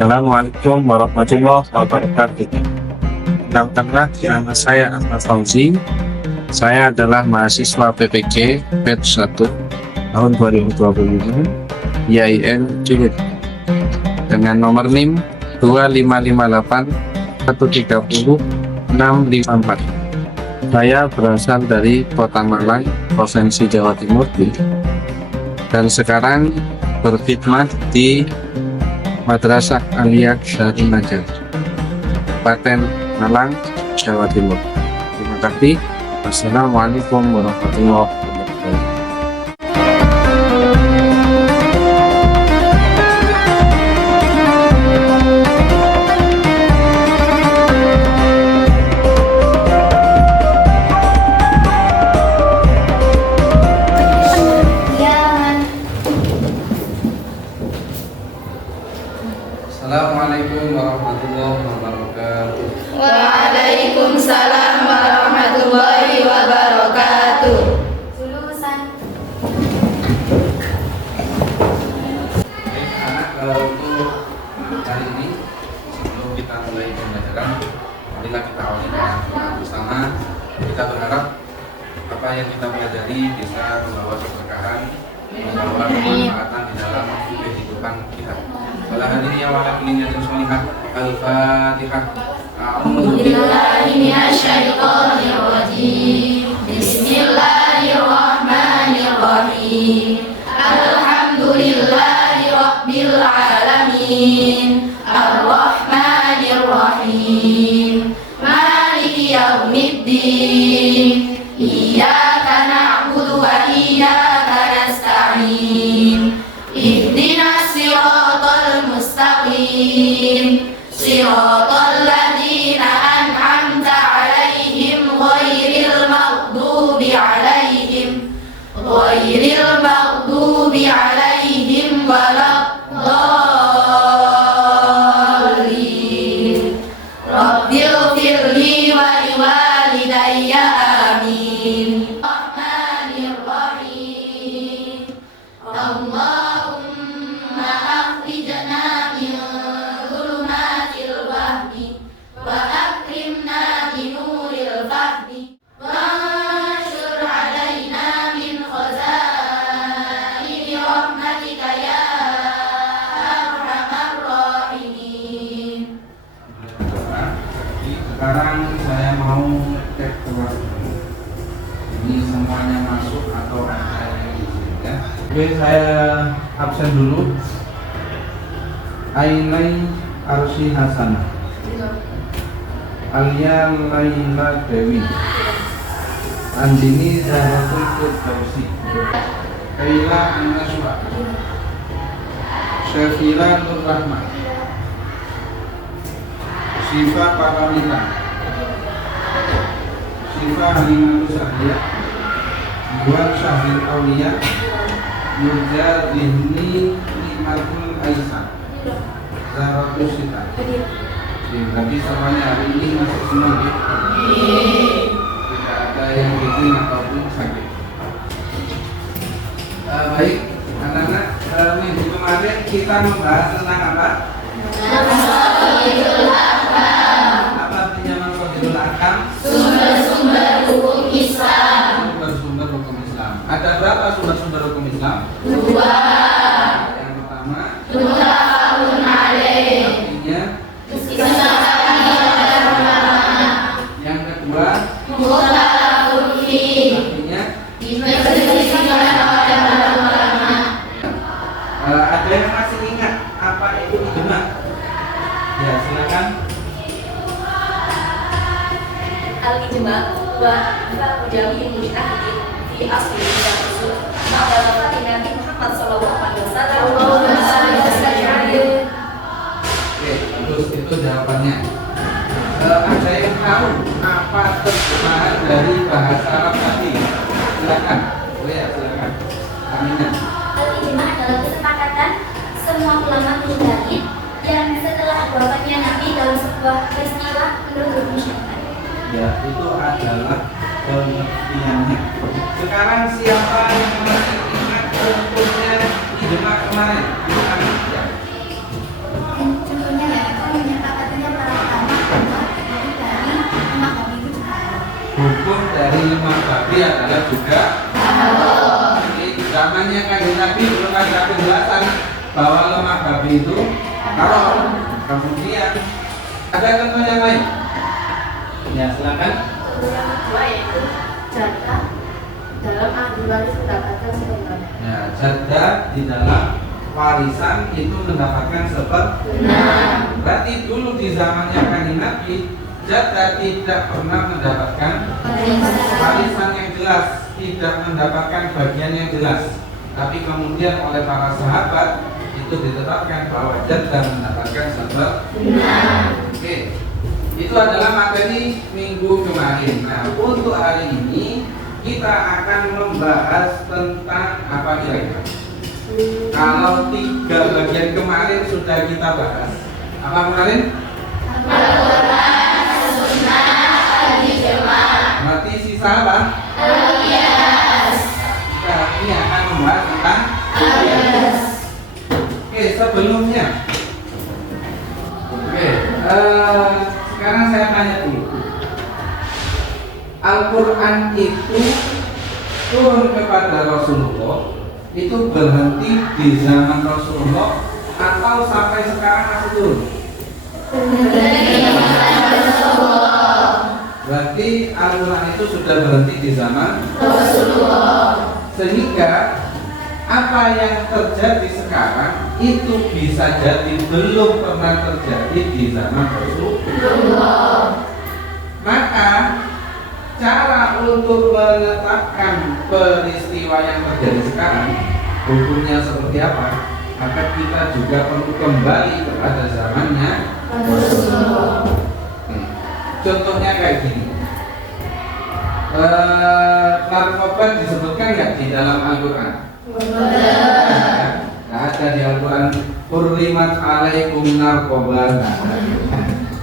Assalamualaikum warahmatullahi wabarakatuh. Perkenalkan, nama saya Ahmad Fauzi. Saya adalah mahasiswa PPG batch 1 tahun 2025 IAIN Ciwidey dengan nomor NIM 2558 130 654. Saya berasal dari Kota Malang, Provinsi Jawa Timur, dan sekarang berkhidmat di Madrasah Aliyah Darun Najah, Kabupaten Malang, Jawa Timur. Terima kasih. Wassalamualaikum warahmatullahi wabarakatuh. Assalamualaikum warahmatullahi wabarakatuh. Waalaikumsalam warahmatullahi wabarakatuh. Baik anak, untuk hari ini sebelum kita mulai pembelajaran, marilah kita awali dengan doa bersama. Kita berharap apa yang kita pelajari bisa membawa keberkahan, membawa kemanfaatan di dalam kehidupan kita. Pada hari ini awal kulinya dan solihah. Al-Fatihah. A'udzubillahi minasyaitonir rajim. Bismillahirrahmanirrahim. Alhamdulillahi rabbil alamin. Ar-Rahmanir Rahim. Maliki yaumiddin. Iyyaka na'budu wa iyyaka nasta'in. Ihdinas siratal mustaqim. Siratal ladzina an'amta 'alaihim ghairil maghdubi alaihim waladdallin. Rabbil firli wa liwalidayya amin. Rahmanir Rahim. Allahumma akhrijna min dhulumatil wahmi wa akrimna bi nuril fahmi wanshur alaina min khazaini rahmatika ya arhamar rahimin. Sekarang saya mau cek kelas dulu. Ini semuanya masuk atau ada yang izin ya? Oke, saya absen dulu. Ainai Arsi Hasanah, Alia Laila Dewi, Andini Zahratul Firdausi, Kaila An-Naswa, Syafila Nur Rahman, Syifa Pakamita, Syifa Halimatu Sahya, Buat Syahril Aulia, Nurja Dini Nikmatul Aisyah, Zahratul Sita. Tapi semuanya hari ini masuk semua ya? Tidak ada yang izin ataupun sakit. Baik, anak-anak, minggu kemarin kita membahas tentang apa? Masailul Ahkam. Apa artinya Masailul Ahkam? Sumber-sumber hukum Islam. Sumber-sumber hukum Islam. Ada berapa sumber-sumber hukum Islam? 2. Yang pertama, Muttafaqun alaih. artinya. Kesepakatan antara ulama. Yang kedua, Mukhtalafun fiih. artinya. Diperselisihkan oleh para ulama. Ada yang masih ingat apa itu ijma? Ya, silakan. Al-ijma wa jami mujtahidin fi asli dan usul ma'alafati Nabi Muhammad sallallahu alaihi wasallam. Oke, terus itu jawabannya. Ada yang tahu apa terjemahan dari bahasa Arab tadi? Silakan. Oh ya, silakan. Aminah. Al-ijma adalah kesepakatan semua ulama mujtahid yang setelah wafatnya Nabi dalam sebuah peristiwa menurut hukum syariat. Ya, itu adalah pengertiannya. Sekarang siapa yang masih ingat bentuknya ijma kemarin? Ya. dari 5 babi adalah juga Jadi zamannya Kanjeng Nabi belum ada penjelasan bahwa lemah babi itu haram. Kemudian ada contoh yang lain? Ya silakan. Yang kedua yaitu jatah dalam ahli waris mendapatkan seperempat. Ya, jatah di dalam warisan itu mendapatkan seperempat. Berarti dulu di zamannya Kanjeng Nabi jatah tidak pernah mendapatkan warisan yang jelas, tidak mendapatkan bagian yang jelas. Tapi kemudian oleh para sahabat itu ditetapkan bahwa jatah mendapatkan seperempat. Oke. Itu adalah materi minggu kemarin. Nah, untuk hari ini kita akan membahas tentang apa kira-kira? Kalau 3 bagian kemarin sudah kita bahas, apa kemarin? Al-Quran, Sunnah, Hadis Jemaah, Berarti sisa apa? Al-Qiyas, Kita ini akan membahas tentang Al-Qiyas. Oke, sebelumnya. Oke, sekarang saya tanya dulu. Al-Quran itu turun kepada Rasulullah itu berhenti di zaman Rasulullah atau sampai sekarang masih turun? Berarti Al-Quran itu sudah berhenti di zaman Rasulullah. Sehingga apa yang terjadi sekarang itu bisa jadi belum pernah terjadi di zaman Rasulullah. Maka cara untuk menetapkan peristiwa yang terjadi sekarang hukumnya seperti apa, maka kita juga perlu kembali kepada zamannya Rasulullah. Contohnya kayak gini, narkoba disebutkan nggak di dalam Al-Quran? Nggak ada di Al-Quran. Hurrimat alaikum narkoba.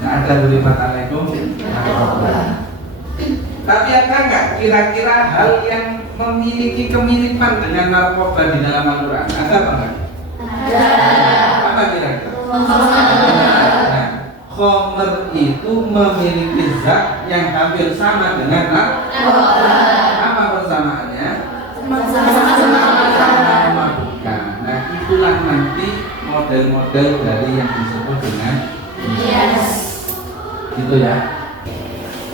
Nggak ada hurrimat alaikum narkoba. Tapi ada nggak kira-kira hal yang memiliki kemiripan dengan narkoba di dalam Al-Quran? Ada apa enggak? Apa kira-kira? Nah, khomer itu memiliki zat yang hampir sama dengan narkoba. Apa persamaannya? Sama memabukkan. Nah, itulah nanti model-model dari yang disebut dengan gitu ya.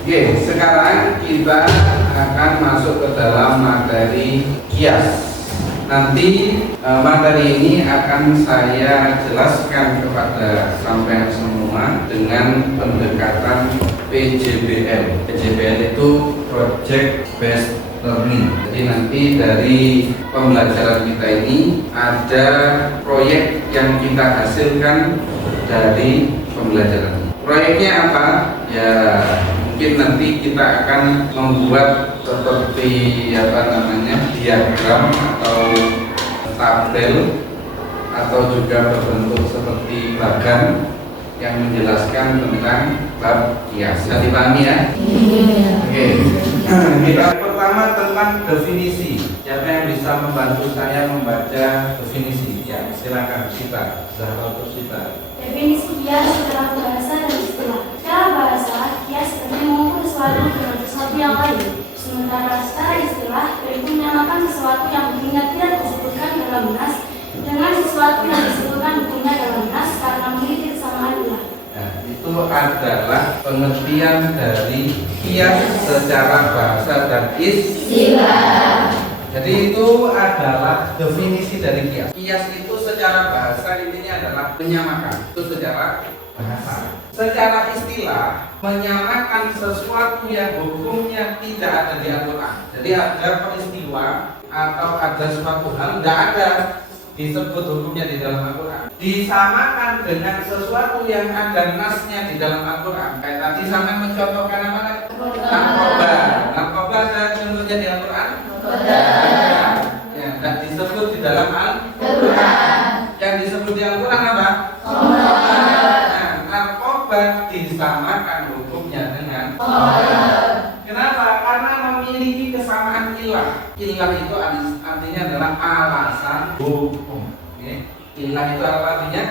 Oke, sekarang kita akan masuk ke dalam materi kias. Nanti materi ini akan saya jelaskan kepada sampean semua dengan pendekatan PJBL. PJBL itu Project Based Learning. Jadi nanti dari pembelajaran kita ini ada proyek yang kita hasilkan dari pembelajaran. Proyeknya apa? Ya mungkin nanti kita akan membuat seperti diagram atau tabel atau juga berbentuk seperti bagan yang menjelaskan tentang bab kias. Bisa dipahami ya? Oke. Kita pertama tentang definisi. Siapa yang bisa membantu saya membaca definisi? Ya, silakan kita. Zahra Sita. Definisi kias secara bahasa dan istilah. Secara bahasa, kias artinya mengukur sesuatu dengan sesuatu yang lain. Sementara secara istilah, yaitu menyamakan sesuatu yang hukumnya tidak disebutkan dalam nas dengan sesuatu yang disebutkan hukumnya dalam nas karena memiliki kesamaan ilah. Nah, itu adalah pengertian dari kias secara bahasa dan istilah. Jadi itu adalah definisi dari kias. Kias itu secara bahasa intinya adalah menyamakan. Itu secara bahasa. Secara istilah menyamakan sesuatu yang hukumnya tidak ada di Al-Quran. Jadi ada peristiwa atau ada suatu hal tidak ada disebut hukumnya di dalam Al-Quran, disamakan dengan sesuatu yang ada nasnya di dalam Al-Quran. Kayak tadi sampai mencontohkan apa? Narkoba. Narkoba ada contohnya di Al-Quran? Ya, tidak disebut di dalam Al-Quran. Yang disebut di Al-Quran apa? Nah, narkoba disamakan hukumnya dengan Kenapa? Karena memiliki kesamaan ilah. Ilah itu artinya adalah alasan hukum. Oke. Ilah itu apa artinya?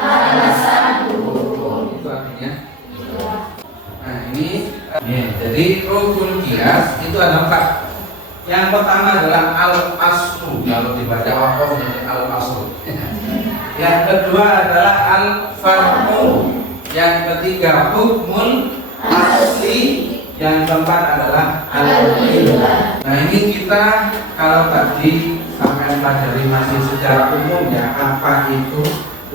Alasan hukum. Itu artinya. Nah, ini Jadi rukun kias itu ada 4. Yang pertama adalah al-aslu, kalau dibaca wakof menjadi al-aslu. Yang kedua adalah al-far'u. Yang ketiga hukmul asli. Yang keempat adalah al-illah. Nah ini kita kalau tadi sampai pelajari masih secara umum ya, apa itu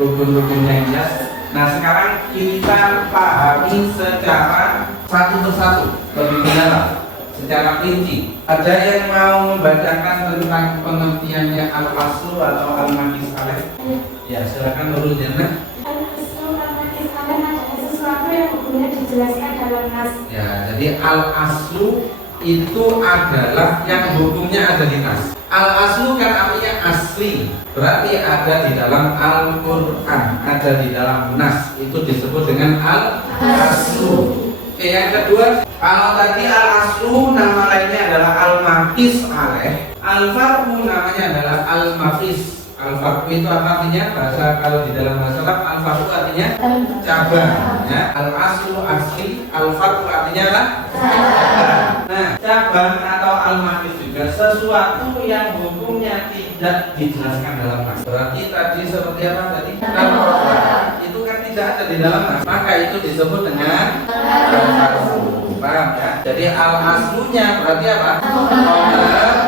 rukun-rukunnya kias. Nah sekarang kita pahami secara satu persatu lebih mendalam, secara rinci. Ada yang mau membacakan tentang pengertiannya al-aslu atau al-makis alaih? Ya silakan Nurul Jannah. Al-aslu al-makis alaih adalah sesuatu yang hukumnya dijelaskan dalam nas. Ya jadi al-aslu itu adalah yang hukumnya ada di nas. Al-aslu kan artinya asli, berarti ada di dalam Al-Quran, ada di dalam nas. Itu disebut dengan al-aslu. Oke, yang kedua, kalau tadi al-aslu nama lainnya adalah al-makis alaih, al-far'u namanya adalah al-mafis. Al-far'u itu apa artinya? Bahasa kalau di dalam bahasa Arab al-far'u artinya cabang ya. Al-aslu asli, al-far'u artinya adalah cabang. Nah, cabang atau al-mafis juga sesuatu yang hukumnya tidak dijelaskan dalam nas. Berarti tadi seperti apa tadi? Itu kan tidak ada di dalam nas. Maka itu disebut dengan al-far'u. Paham ya? Jadi al-aslunya berarti apa?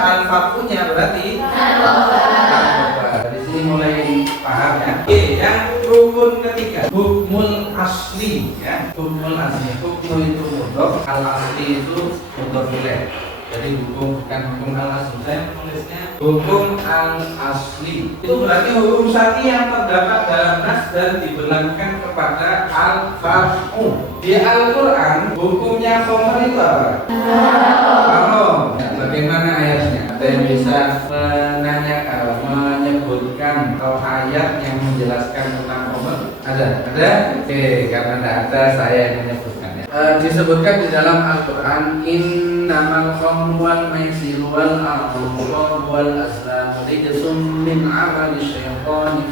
Al-far'unya berarti dari sini mulai paham ya. Oke, yang rukun ketiga, hukmul asli ya. Hukmul asli, hukmul itu mudhof, al asli itu mudhof ilaih. Jadi hukum bukan hukum al asli, saya menulisnya hukum al asli. Itu berarti hukum syar'i yang terdapat dalam nas dan diberlakukan kepada al far'u. Di Al-Quran hukumnya khamr itu apa? Haram. Bagaimana ayatnya? Ada yang bisa menanyakan, menyebutkan atau ayat yang menjelaskan tentang khamr? Ada? Oke, karena tidak ada saya yang menyebutkannya. Disebutkan di dalam Al-Quran, innamal khamru wal maisiru wal ansab wal azlam rijsun min amali syaitani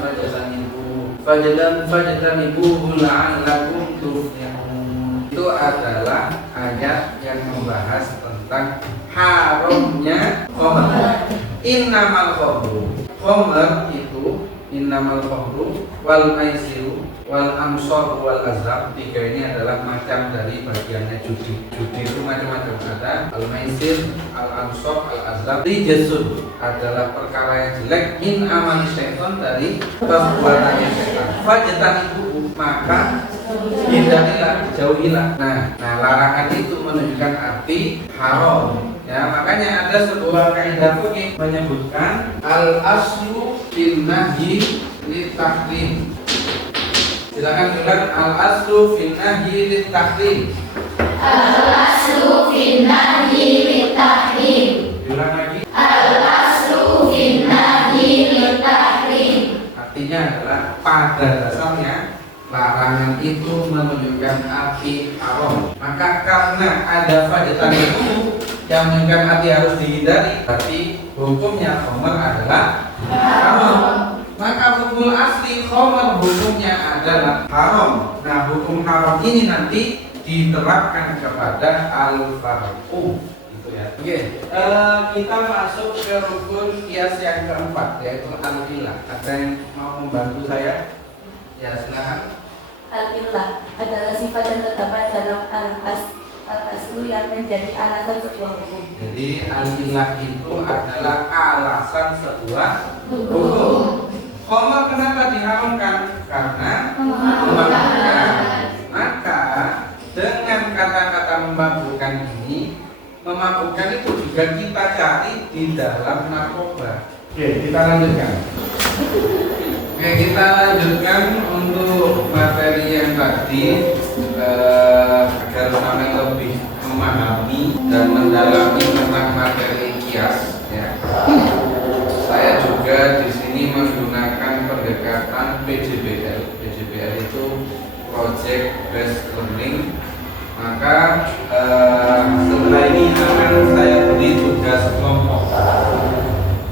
fajtanibuhu la'allakum tuflihun. Itu adalah ayat yang membahas tentang haramnya khamr. Innamal khamru, khamr itu innamal khamru wal maisiru wal ansor wal azlam. Tiga ini adalah macam dari bagiannya judi. Judi itu macam-macam, ada al maisir, al ansor, al azlam. Rijsun adalah perkara yang jelek, min amali syaitan, dari perbuatannya syaitan. Fajtanibuhu, maka hindarilah, jauhilah. Nah, larangan itu menunjukkan arti haram. Ya, makanya ada sebuah kaidah fikih menyebutkan al aslu fil nahyi lit tahrim. Silakan ulang, al aslu fil nahyi lit tahrim. Al-aslu fin nahyi lit tahrim. Ulang lagi. Al-aslu fin nahyi lit tahrim. Artinya adalah pada dasarnya larangan itu menunjukkan arti haram. Maka karena ada fajatan itu yang menunjukkan arti harus dihindari, berarti hukumnya khamr adalah haram. Maka hukum asli khamr hukumnya adalah haram. Nah, hukum haram ini nanti diterapkan kepada al-far'u. Gitu ya. Oke. Kita masuk ke rukun kias yang keempat, yaitu al-illah. Ada yang mau membantu saya? Ya, silakan. Al-illah adalah sifat yang terdapat dalam al-aslu yang menjadi alasan sebuah hukum. Jadi al-illah itu adalah alasan sebuah hukum. Khamr kenapa diharamkan? Karena memabukkan. Maka dengan kata-kata memabukkan ini, memabukkan itu juga kita cari di dalam narkoba. Oke, kita lanjutkan. Oke, kita lanjutkan untuk materi yang tadi agar sampai lebih memahami dan mendalami tentang materi kias. Ya. Saya juga di sini menggunakan pendekatan PJBL. PJBL itu Project Based Learning. Maka setelah ini akan saya beri tugas kelompok.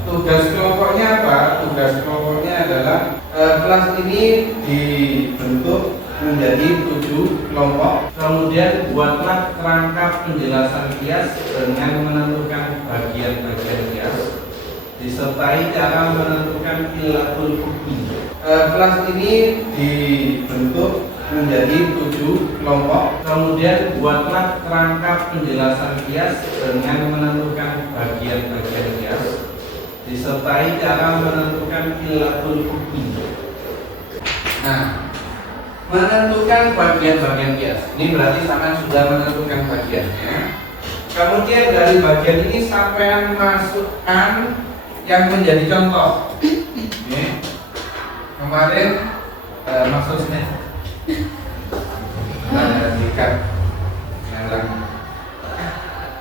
Tugas kelompoknya apa? Tugas kelompoknya adalah kelas ini dibentuk menjadi 7 kelompok. Kemudian buatlah kerangka penjelasan kias dengan menentukan bagian-bagian kias, disertai cara menentukan ilatul hukmi. Kelas ini dibentuk menjadi 7 kelompok. Kemudian buatlah kerangka penjelasan kias dengan menentukan bagian-bagian kias, disertai cara menentukan ilatul hukmi. Nah, menentukan bagian-bagian kias ini berarti sampai sudah menentukan bagiannya. Kemudian dari bagian ini sampai masukkan yang menjadi contoh. Oke. Kemarin maksudnya jika yang lagi.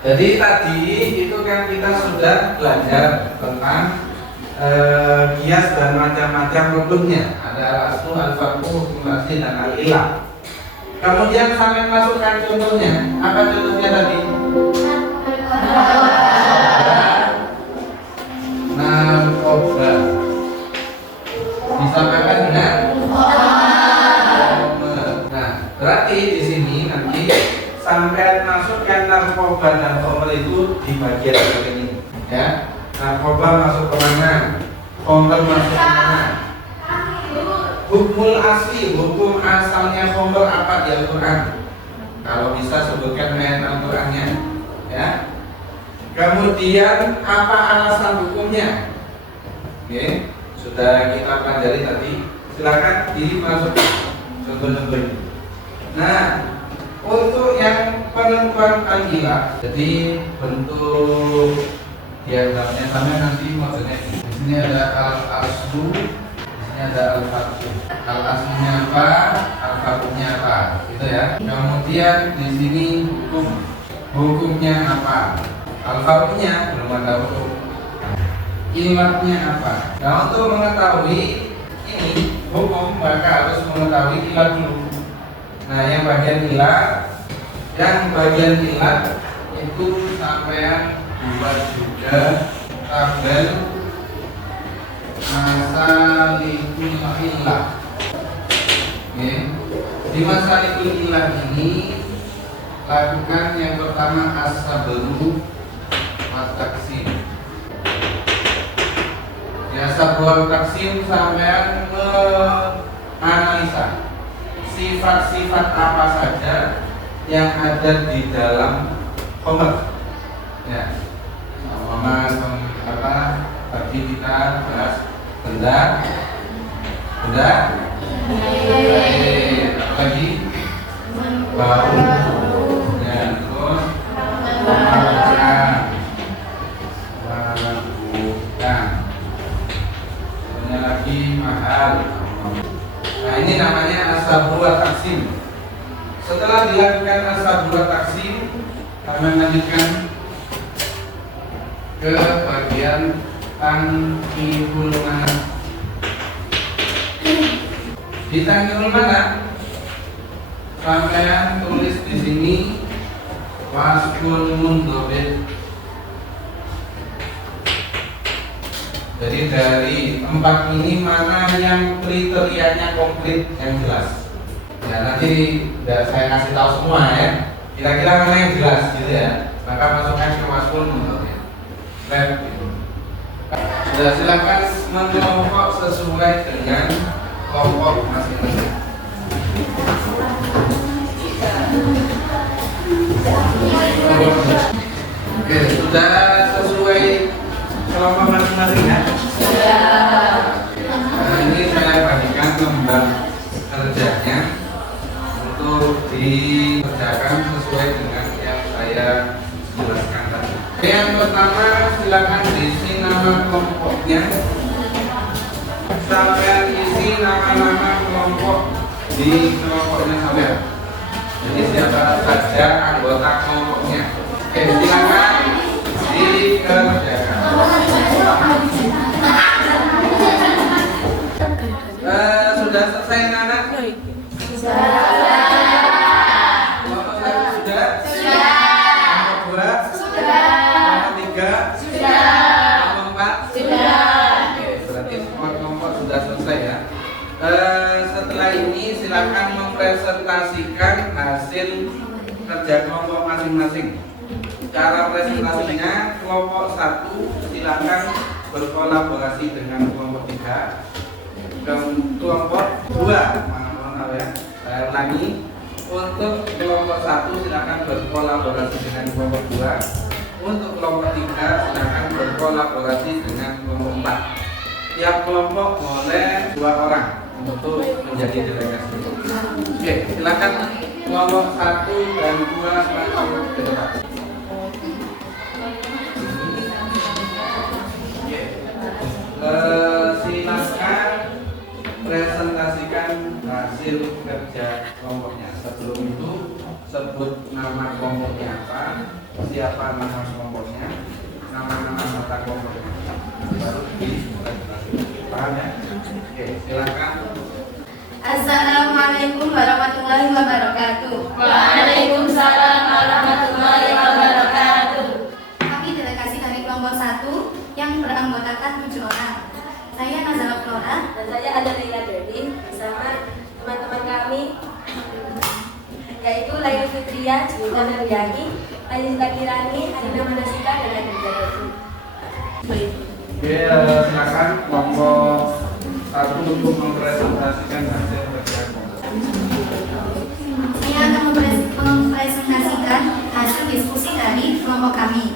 Jadi tadi itu kan kita sudah belajar tentang kias dan macam-macam rukunnya. Ada al-aslu, al-farqu, al-asli, dan al-ilah. Kemudian sampai masukkan contohnya. Apa contohnya tadi? Narkoba. Disampaikan dengan nah, berarti di sini nanti sampai masukkan narkoba dan khamr itu di bagian ini, ya. Narkoba masuk ke mana? Khamr masuk ke mana? Hukum asli, hukum asalnya khamr apa di Al-Quran? Kalau bisa sebutkan ayat Al-Qurannya, ya. Kemudian apa alasan hukumnya? Oke, sudah kita pelajari tadi. Silakan dimasukkan contoh-contoh. Nah, untuk yang penentuan al-ilah, jadi bentuk diagramnya sama nanti maksudnya. Di sini ada al-aslu, di sini ada al-farqu. Al-aslunya apa? Al-farqunya apa? Gitu ya. Kemudian di sini hukum. Hukumnya apa? Al-farqunya belum ada hukum. Ilatnya apa? Nah, untuk mengetahui ini hukum maka harus mengetahui ilat dulu. Nah, yang bagian ilat itu sampean buat juga tabel masalikul ilah. Oke. Di masalikul ilah ini lakukan yang pertama as-sabru wa taksim. Ya, sabru taksim sampean menganalisa sifat-sifat apa saja yang ada di dalam khamr. Ya, apa tadi kita bahas benda, apa lagi? Bau, ya, terus bukan, lagi mahal. Nah, ini namanya as-sabru wa taksim. Setelah dilakukan as-sabru wa taksim, kami lanjutkan ke bagian tangkihul mana. Di tangkihul mana? Sampean tulis di sini wasful mundhabit. Jadi dari 4 ini mana yang kriterianya komplit yang jelas? Ya, nanti saya kasih tahu semua ya. Kira-kira mana yang jelas gitu ya. Maka masukkan ke wasful mundhabit. Gitu. Sudah, silakan mengelompok sesuai dengan kelompok masing-masing. Oke, sudah sesuai kelompok masing-masing ya? Nah, ini saya bagikan lembar kerjanya untuk dikerjakan sesuai dengan yang saya jelaskan tadi. Yang pertama, silakan isi nama kelompoknya. Sampai isi nama-nama kelompok di kelompoknya sampai. Jadi siapa saja anggota kelompoknya. Oke, silakan dikerjakan. Sudah selesai anak? Sudah. Kelompok 1 sudah? Sudah. Kelompok 2? Sudah. Kelompok 3? Sudah. Kelompok 4? Sudah. Oke, berarti semua kelompok sudah selesai ya. Setelah ini silakan mempresentasikan hasil kerja kelompok masing-masing. Cara presentasinya, kelompok 1 silakan berkolaborasi dengan kelompok 3. Kelompok 2, saya ulangi, untuk kelompok 1 silakan berkolaborasi dengan kelompok 2. Untuk kelompok 3 silakan berkolaborasi dengan kelompok 4. Tiap kelompok boleh 2 orang untuk menjadi delegasi. Oke, silakan kelompok 1 dan 2 maju ke depan. Silakan presentasikan hasil kerja kelompoknya. Sebelum itu sebut nama kelompoknya apa, siapa nama kelompoknya, nama-nama mata kelompoknya, baru dipresentasikan. Paham ya? Oke, silakan. Assalamualaikum warahmatullahi wabarakatuh. Waalaikumsalam warahmatullahi wabarakatuh. Kami delegasi dari kelompok 1 yang beranggotakan 7 orang. Saya Nazala Flora Dan saya ada Leila Dewi bersama teman-teman kami yaitu Laili Fitria, Juwita Naryani, Laili Kirani, Alina Manasika, dan Adi Jayati. Oke, silakan kelompok 1 untuk mempresentasikan hasil kerja kelompok. Saya akan mempresentasikan hasil diskusi dari kelompok kami.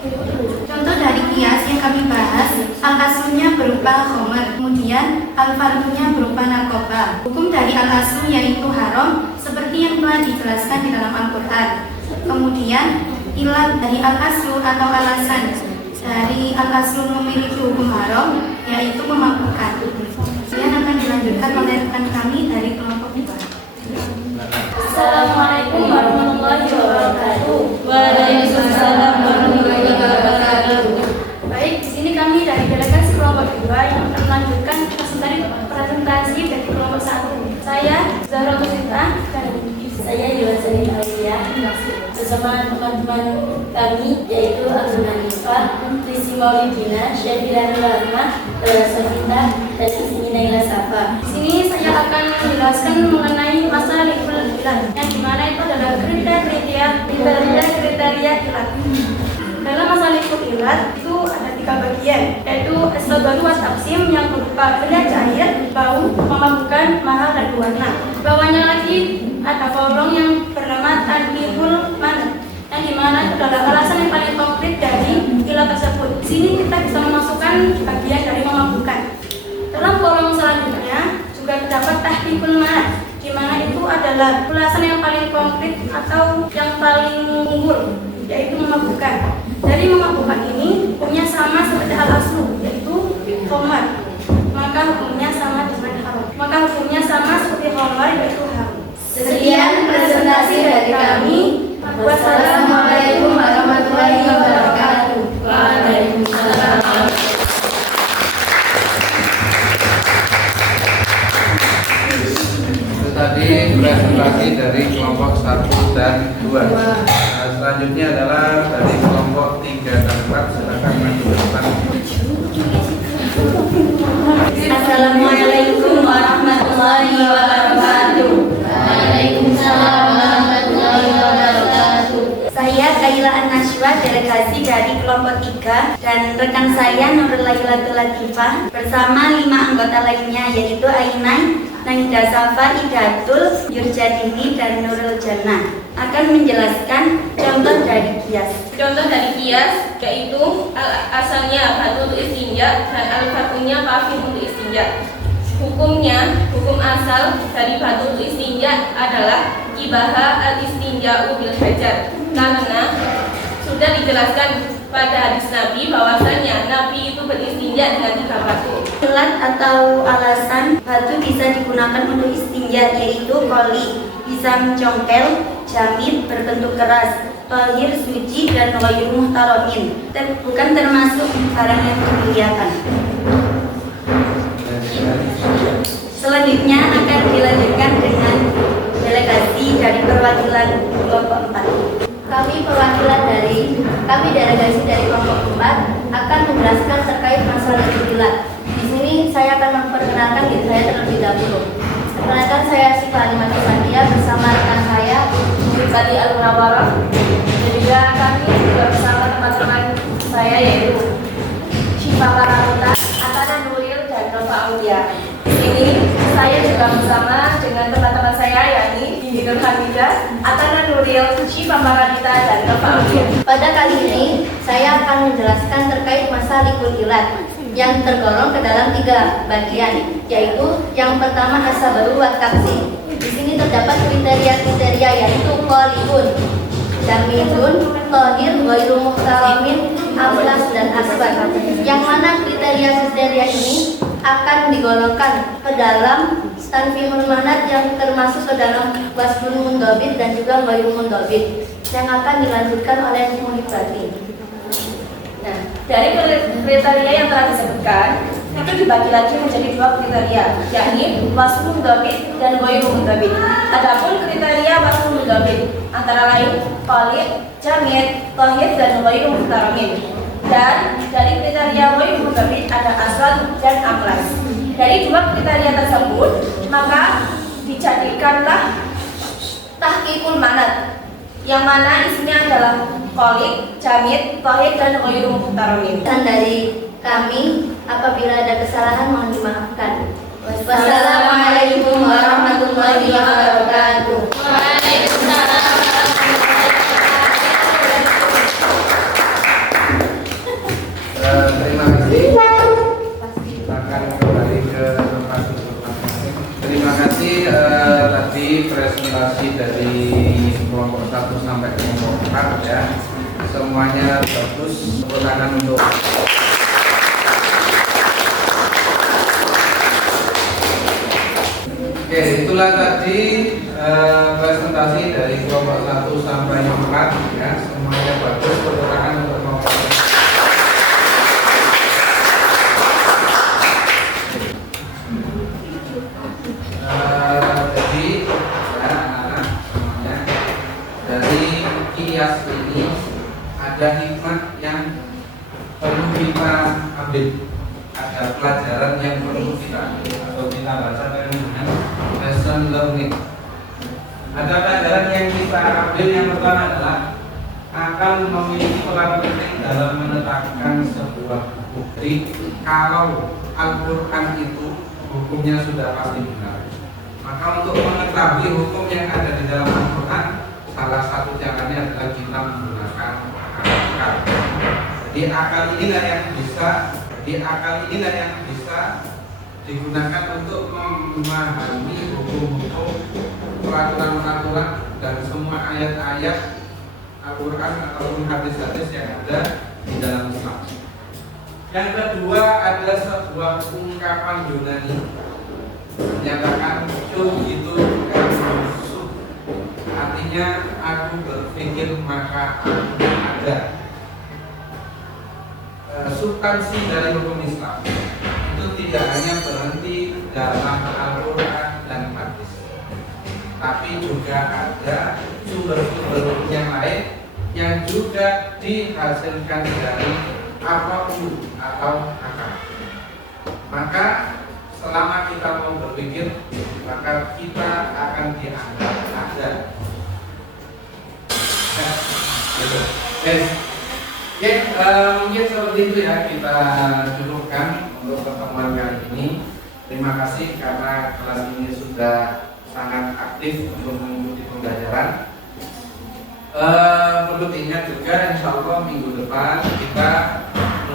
Contoh dari kias yang kami bahas, al-aslunya berupa khomer, kemudian al-fardunya berupa narkoba. Hukum dari al-aslu yaitu haram, seperti yang telah dijelaskan di dalam Al-Quran. Kemudian ilat dari al-aslu atau alasan dari al-aslu memiliki hukum haram, yaitu memabukkan. Kemudian akan dilanjutkan oleh rekan kami dari kelompok 2. Assalamualaikum warahmatullahi wabarakatuh. Waalaikumsalam warahmatullahi wabarakatuh. Baik, di sini kami dari delegasi kelompok 2 yang akan melanjutkan presentasi dari kelompok 1. Saya Zahra Kusita dan Saya Yuwasari Alia bersama teman-teman kami yaitu Abdul Hanifah, Lisi Maulidina, Syafira Nurahma, Sofita, dan Ismi Naila Safa. di sini saya akan menjelaskan mengenai masalah lingkungan ilat, yang dimana itu adalah kriteria ilat. Dalam masalah lingkup ilat itu ada 3 bagian, yaitu as-sabaru wa taqsim yang berupa benda cair, bau, memabukkan, mahal, dan berwarna. Bawahnya lagi ada kolom yang bernama tadbirul manat, yang dimana itu adalah alasan yang paling konkret dari ilat tersebut. Di sini kita bisa memasukkan bagian dari memabukkan. Dalam kolom selanjutnya juga terdapat tahdibul manat, di mana itu adalah ulasan yang paling konkret atau yang paling unggul, yaitu memabukkan. Dari memabukkan ini hukumnya sama seperti al-aslu, yaitu khamar. Maka hukumnya sama seperti khamar, yaitu haram. Sekian presentasi dari kami. Wassalamualaikum warahmatullahi wabarakatuh. Waalaikumsalam. Itu tadi presentasi dari kelompok 1 dan 2. Selanjutnya adalah dari kelompok 3 dan 4. Silakan maju ke depan. Assalamualaikum warahmatullahi wabarakatuh. Waalaikumsalam warahmatullahi wabarakatuh. Saya Kaila An-Nashwa, delegasi dari kelompok 3, dan rekan saya Nurul Lailatul Latifah bersama 5 anggota lainnya yaitu Ainai, Nahida Safa, Idatul, Yurjadini, dan Nurul Jannah akan menjelaskan contoh dari kias. Contoh dari kias yaitu asalnya batu untuk istinja dan al-fatunya kafir untuk istinja. Hukum asal dari batu untuk istinja adalah ibaha al-istinja'u bil hajar, karena sudah dijelaskan pada hadis Nabi bahwasanya Nabi itu beristinja dengan 3 batu. Ilat atau alasan batu bisa digunakan untuk istinja yaitu koli, bisa mencongkel, jamit, berbentuk keras, tohir, suci, dan ghairu muhtaromin, bukan termasuk barang yang dimuliakan. Selanjutnya akan dilanjutkan dengan delegasi dari perwakilan kelompok 4. Kami delegasi dari kelompok 4 akan menjelaskan terkait masalah ilat. Di sini saya akan memperkenalkan diri saya terlebih dahulu. Perkenalkan saya Syifa Halimah Sandia bersama rekan saya Bupati Al-Munawwarah, dan juga kami juga bersama teman-teman saya yaitu Syifa Paramuta, Atana Nuril, dan Nova Aulia. Di sini saya juga bersama dengan teman-teman saya yakni Dini Nur Hamidah, Atana Nuril, Syifa Paramita, dan Nova Aulia. Pada kali ini, saya akan menjelaskan terkait masa libur Ilat yang tergolong ke dalam 3 bagian, yaitu yang pertama asa baru wa taksi. Di sini terdapat kriteria-kriteria yaitu qalibun, jamidun, tohir, ghairu muhtaramin, amlas, dan asbat. Yang mana kriteria-kriteria ini akan digolongkan ke dalam tanfihul manat yang termasuk ke dalam wasbun mundhabit dan juga ghairu mundhabit yang akan dilanjutkan oleh muhibati. Nah, dari kriteria yang telah disebutkan itu dibagi lagi menjadi 2 kriteria, yakni wasful mundhabit dan ghairu mundhabit. Adapun kriteria wasful mundhabit antara lain qalib, jamid, thahir, dan ghairu muhtaramin. Dan dari kriteria ghairu mundhabit ada asal dan amlas. Dari 2 kriteria tersebut, maka dijadikanlah tahqiqul manat, yang mana isinya adalah qalib, jamid, thahir, dan ghairu muhtaramin. Dan dari kami, apabila ada kesalahan mohon dimaafkan. Wassalamualaikum warahmatullahi wabarakatuh. Terima kasih. Silakan kembali ke tempat duduk masing-masing. Terima kasih tadi presentasi dari kelompok 1 sampai kelompok 4 ya. Semuanya bagus. Tepuk tangan untuk Oke, itulah tadi presentasi dari kelompok 1 sampai 4 ya. Semuanya bagus. Tepuk tangan untuk kelompok 4. Jadi ya anak-anak semuanya, dari kias ini ada hikmah yang perlu kita ambil, ada pelajaran yang perlu kita ambil atau kita bacakan dengan lesson learning. Ada pelajaran yang kita ambil, yang pertama adalah akan memiliki peran penting dalam menetapkan sebuah bukti kalau Al-Quran itu hukumnya sudah pasti benar. Maka untuk mengetahui hukum yang ada di dalam Al-Quran, salah satu caranya adalah kita menggunakan akal. Jadi akal inilah yang bisa digunakan untuk memahami hukum-hukum, peraturan-peraturan dan semua ayat-ayat Al-Quran ataupun hadis-hadis yang ada di dalam Islam. Yang kedua adalah sebuah ungkapan Yunani menyatakan itu kamusu, artinya aku berpikir maka aku ada. Substansi dari hukum Islam itu tidak hanya berhenti dalam Al-Quran dan hadis, tapi juga ada sumber-sumber yang lain yang juga dihasilkan dari apapun atau akal. Maka selama kita mau berpikir, maka kita akan dianggap ada. Mungkin seperti itu ya kita cukupkan untuk pertemuan kali ini. Terima kasih karena kelas ini sudah sangat aktif untuk mengikuti pembelajaran. Perlu diingat juga, insya Allah minggu depan kita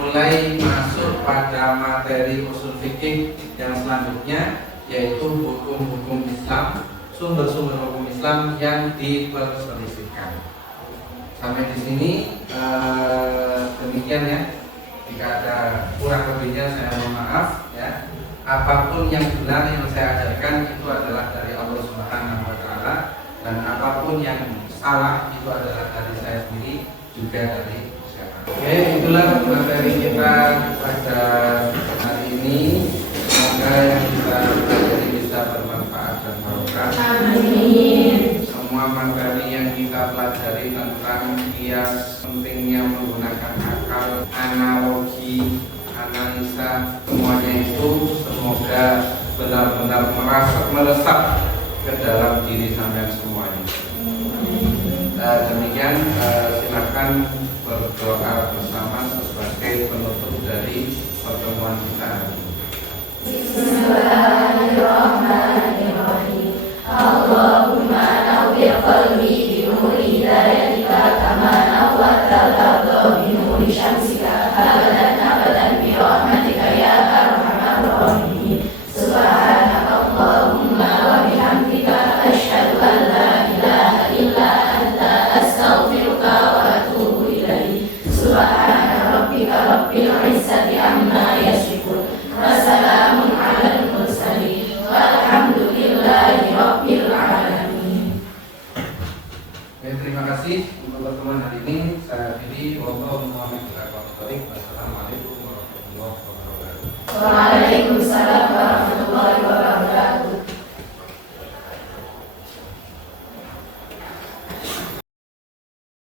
mulai masuk pada materi usul fikih yang selanjutnya, yaitu hukum-hukum Islam, sumber-sumber hukum Islam yang diperselisihkan. Sampai di sini demikian ya. Jika ada kurang lebihnya saya mohon maaf ya. Apapun yang benar yang saya ajarkan itu adalah dari Allah Subhanahu wa taala, dan apapun yang salah itu adalah dari saya sendiri, juga dari siapa. Oke, itulah materi kita pada hari ini. Semoga yang kita pelajari bisa bermanfaat dan barokah. Amin. Semua materi yang kita pelajari tentang kias, pentingnya menggunakan akal, analogi, analisa, semuanya itu semoga benar-benar meresap ke dalam diri sampean semuanya. Demikian silakan berdoa bersama sebagai penutup dari pertemuan kita hari ini. Bismillahirrahmanirrahim. Allahumma nawwir qalbi bi nuri hidayatika kama nawwartal ardha bi nuri syamsika abadan bi rahmatika ya arhamar rahimin. Subhanakallahumma wa bihamdika asyhadu an la ilaha illa anta astaghfiruka wa atubu ilaik. Subhana rabbika rabbil izzati amma yasifun wa salamun alal mursalin walhamdulillahi rabbil alamin. Terima kasih untuk pertemuan hari ini. Saya akhiri. Wassalamualaikum warahmatullahi wabarakatuh. Waalaikumsalam warahmatullahi wabarakatuh.